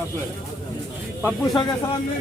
Pappu sir के सामने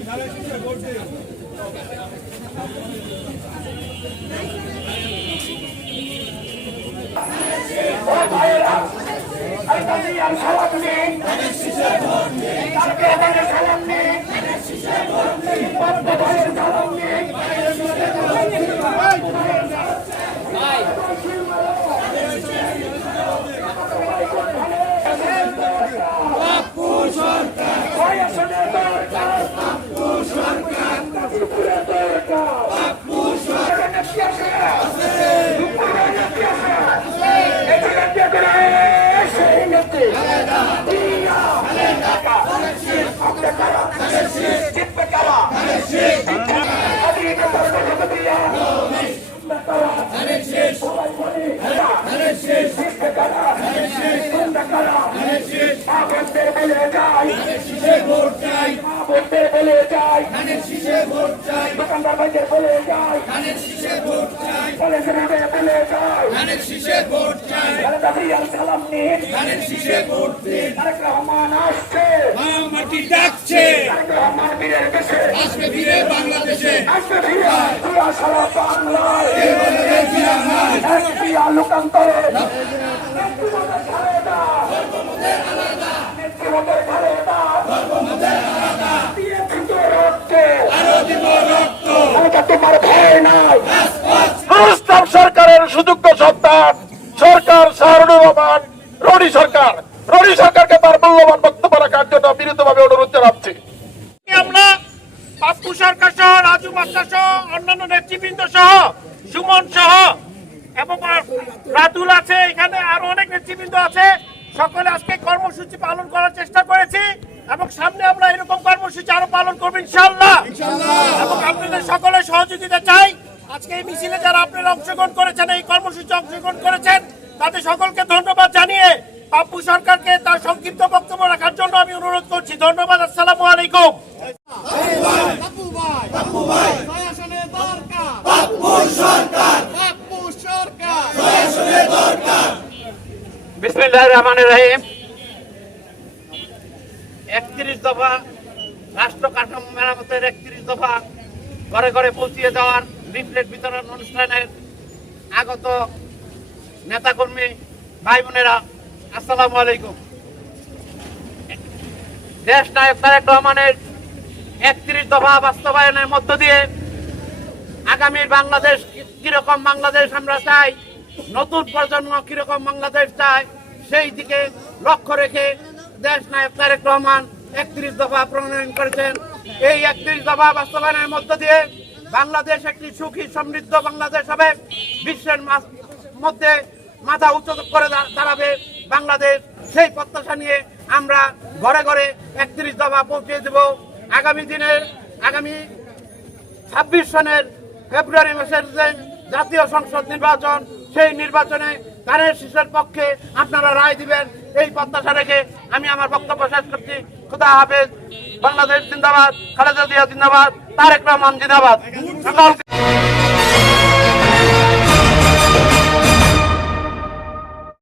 সরকারের সুযোগ্য সন্তান সরকার শাহরুনুর রহমান রনি সরকারকে তার মূল্যবান বক্তব্য রাখার জন্য বিনীতভাবে অনুরোধ জানাচ্ছি। আমরা পাপ্পু সরকার সহ রাজু মাস্টার সহ অন্যান্য নেতৃবৃন্দ সহ সুমন সহ এবং রাতুল আছে, এখানে আরো অনেক নেতৃবৃন্দ আছে, সকলে আজকে কর্মসূচি পালন করার চেষ্টা করেছি এবং সামনে আমরা এরকম কর্মসূচি আরো পালন করবো ইনশাআল্লাহ। এবং আপনাদের সকলের সহযোগিতা চাই। আজকে এই মিছিলে যারা আপনারা অংশগ্রহণ করেছেন, এই কর্মসূচি অংশগ্রহণ করেছেন, তাদের সকলকে ধন্যবাদ জানিয়ে পাপ্পু সরকারকে তার সংক্ষিপ্ত বক্তব্য রাখার জন্য আমি অনুরোধ করছি। ধন্যবাদ। আসসালামু আলাইকুম। বিসমিল্লাহির রহমানির রহিম। 31 দফা রাষ্ট্র কাঠামো মেরামতের 31 দফা ঘরে ঘরে পৌঁছিয়ে দেওয়ার লিফলেট বিতরণ অনুষ্ঠানের আগত নেতাকর্মী ভাই বোনেরা, আসসালামু আলাইকুম। দেশ নায়ক তারেক রহমানের 31 দফা বাস্তবায়নের মধ্য দিয়ে আগামীর বাংলাদেশ কিরকম বাংলাদেশ আমরা চাই, নতুন প্রজন্ম কিরকম বাংলাদেশ চায়, সেই দিকে লক্ষ্য রেখে দেশ নায়ক তারেক রহমান 31 দফা প্রণয়ন করেছেন। এই 31 দফা বাস্তবায়নের মধ্য দিয়ে বাংলাদেশ একটি সুখী সমৃদ্ধ বাংলাদেশ হবে, বিশ্বের মধ্যে মাথা উচ্চ করে দাঁড়াবে বাংলাদেশ। সেই প্রত্যাশা নিয়ে আমরা ঘরে ঘরে 31 দফা পৌঁছে দেব। আগামী 26 সনের ফেব্রুয়ারি মাসের যে জাতীয় সংসদ নির্বাচন, সেই নির্বাচনে কানের শীষের পক্ষে আপনারা রায় দিবেন, এই প্রত্যাশা রেখে আমি আমার বক্তব্য শেষ করছি। খুদা হাফেজ। বাংলাদেশ জিন্দাবাদ, খালেদা জিয়া জিন্দাবাদ, তারেক রহমান জিন্দাবাদ।